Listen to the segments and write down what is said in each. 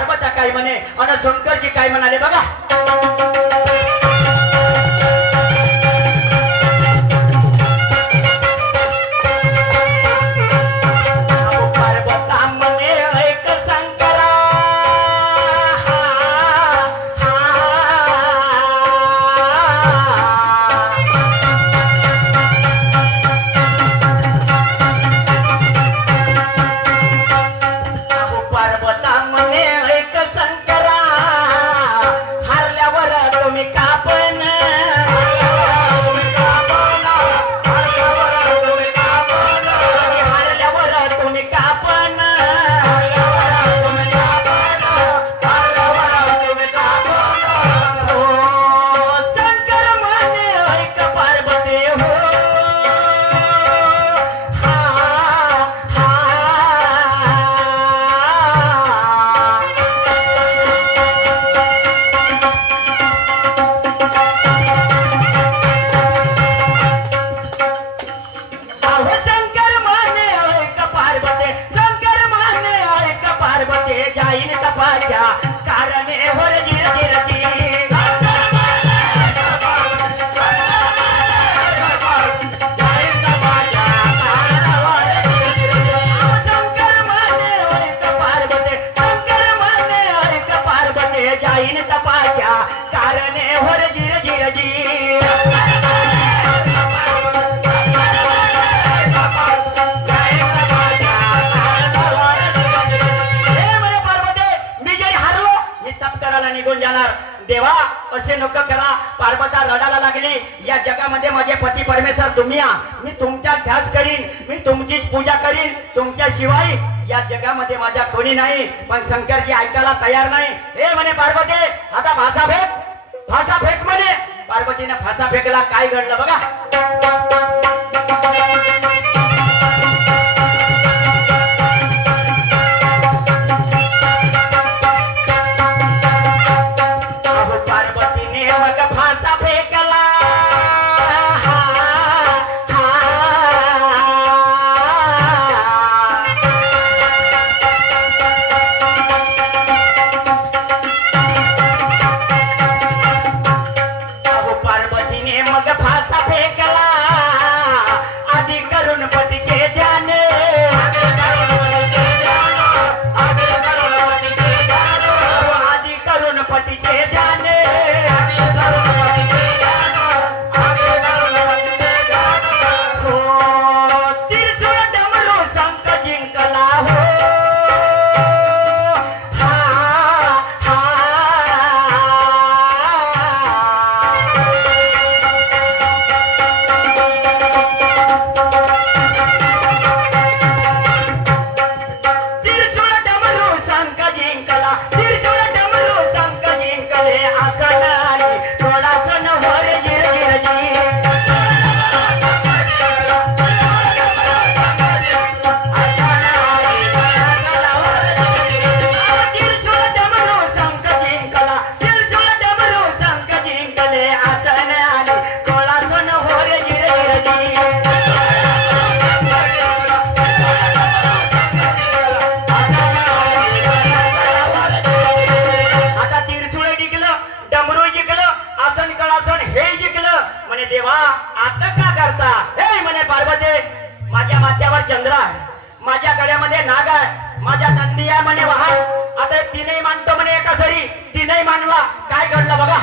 पार्वता काय म्हणे आणि शंकरजी काय म्हणाले बघा. देवा असे नको करा. पार्वता रडायला लागली. या जगामध्ये माझे पती परमेश्वर तुम्ही आहात. मी तुमचा ध्यास करीन, मी तुमचीच पूजा करीन. तुमच्या शिवाय या जगामध्ये माझा कोणी नाही. पण शंकरजी ऐकायला तयार नाही. हे म्हणे पार्वती आता भाषा फेक म्हणे. पार्वतीने फासा फेकला. काय घडलं बघा. देवा आता का करता. हे म्हणे पार्वती माझ्या माथ्यावर चंद्र आहे, माझ्या गळ्यामध्ये नाग आहे, माझ्या नंदी आहे म्हणे वाहन. आता तीनही मानतो म्हणे एका सरी. तीनही मानला. काय घडलं बघा.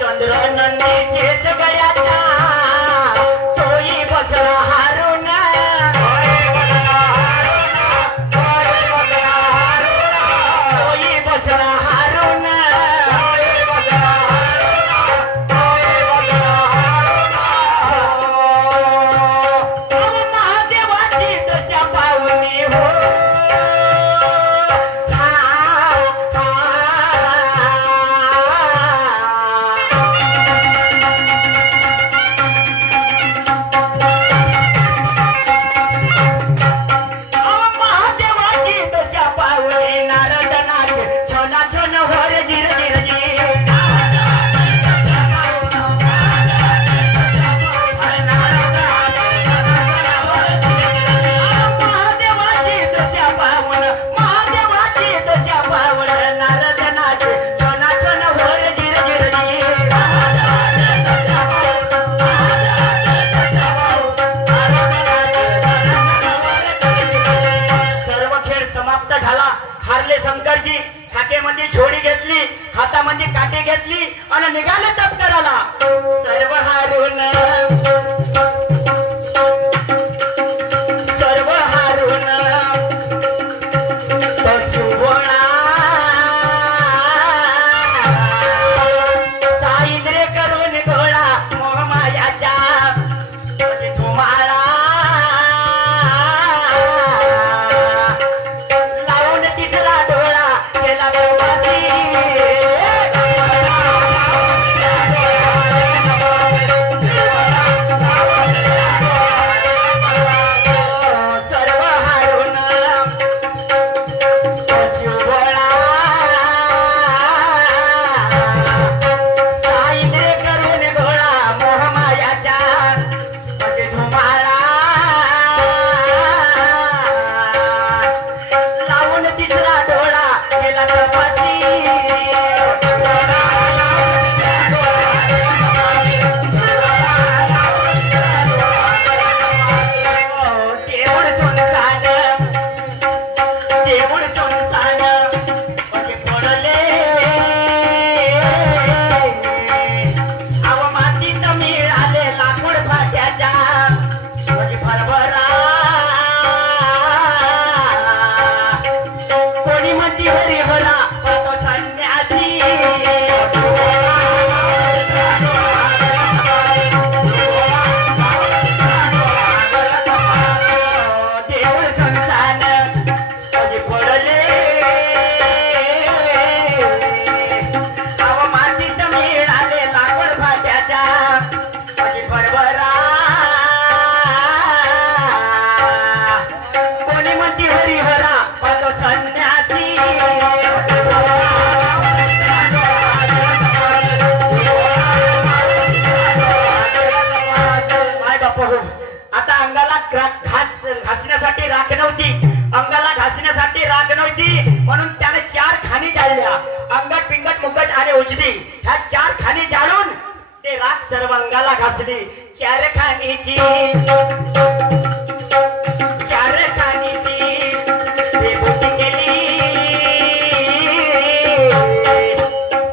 चंद्र नंदी शेष गळ्याच्या तोही बसला हारून नाचे छोना छोन होर जिर जिर जी महादेवाची तुझ्या पावन महादेवाची तुझ्या पावन नारद नाचे छोना छोन होर जिर जिर जी सर्व खेळ समाप्त झाला. हारले शंकरजी खाकेमध्ये झोडी घेतली, हातामध्ये काटे घेतली आणि निघाले तप करायला. सर्व हारून तो शिवोळा साईद्रे करून गोळा मोहमायाच्या तुम्हाला लावून तिसरा डोळा केला प्रवासी. सर्व हारून शिवोळा साईद्रे करून गोळा मोहमायाच्या धुमाळा लावून तिसरा डोळा केला प्रवासी. देऊळ सुनसान देऊळ सुनसान म्हणजे पडले अव मातीत मिळाले लाकूड भाट्याच्या म्हणजे भरभरा. कोणी म्हणती हरिहरा तो संन्यासी. देऊळ संसान म्हणजे पडले अव मातीत मिळाले लाकूड भाट्याच्या म्हणजे भरभरा. कोणी म्हणती हरिहरा तो संन्यासी. माय बापू आता अंगाला घासण्यासाठी राख नव्हती, अंगाला घासण्यासाठी राख नव्हती म्हणून त्याने 4 खाणी जाळल्या. अंगट पिंगट मुगट आणि उजडी ह्या 4 खाणी जाळून ते राख सर्व अंगाला घासली. 4 खाणीची विभूती केली.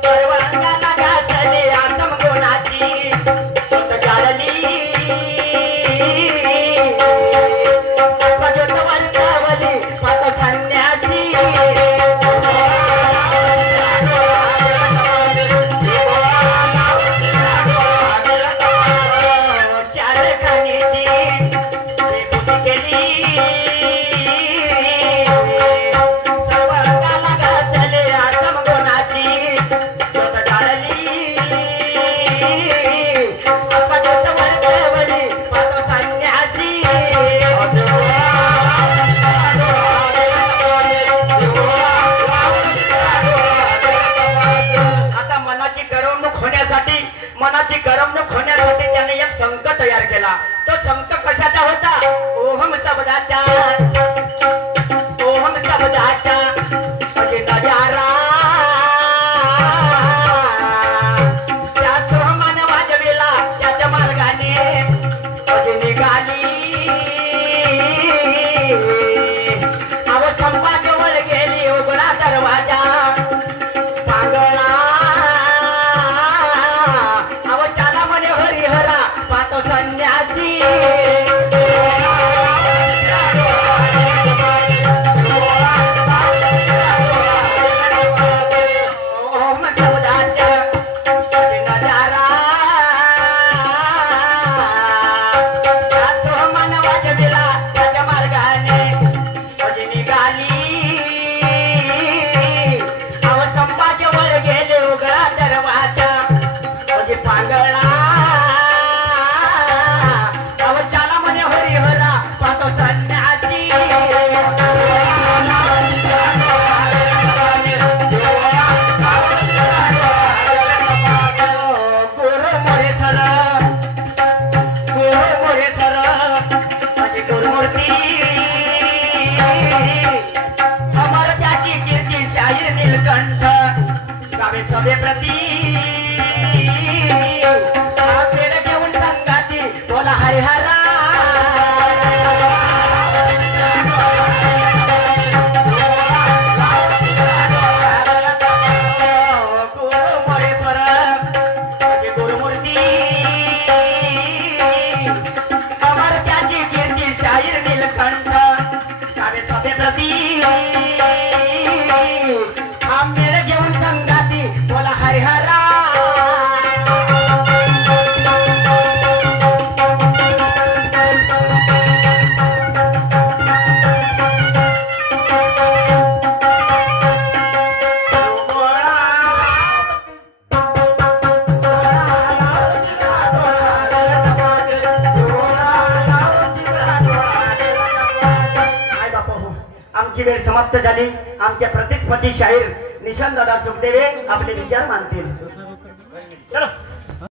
सर्व अंगाला घासली आसम गुणाची स्वत जाळली. सर्वज्योतवंतावली स्वत संन्यासी. चार खाणीची विभूती केली. सर्व अंगाला घासले आसम गुणाची स्वत जाळली. सर्वज्योतवंतावली स्वत संन्यासी. आता मनाची करमणूक होण्यासाठी त्याने एक संक तयार केला. तो संक कशाचा होता? ओहम शब्दाचा म्हणजे नजारा. त्या सोहमान वाजविला त्याच्या मार्गाने म्हणजे निघाली. अव संपाजवळ गेली उघडा दरवाजा पागळा. अव चाला म्हणे हरिहरा पाहतो संन्यासी. नीलकंठ गावे सभे प्रती पेड घेऊन संगाती बोला हरिहरा गुरुमूर्ती अमर त्याची कीर्ती शाहीर नीलकंठ गावे सभे प्रती आंबेड घेऊन संगाती बोला हरिहरा आमची वेळ समाप्त झाली. आमच्या प्रतिस्पर्धी शाहीर निशांत दादा सुखदेवे आपले विचार मानतील. चलो.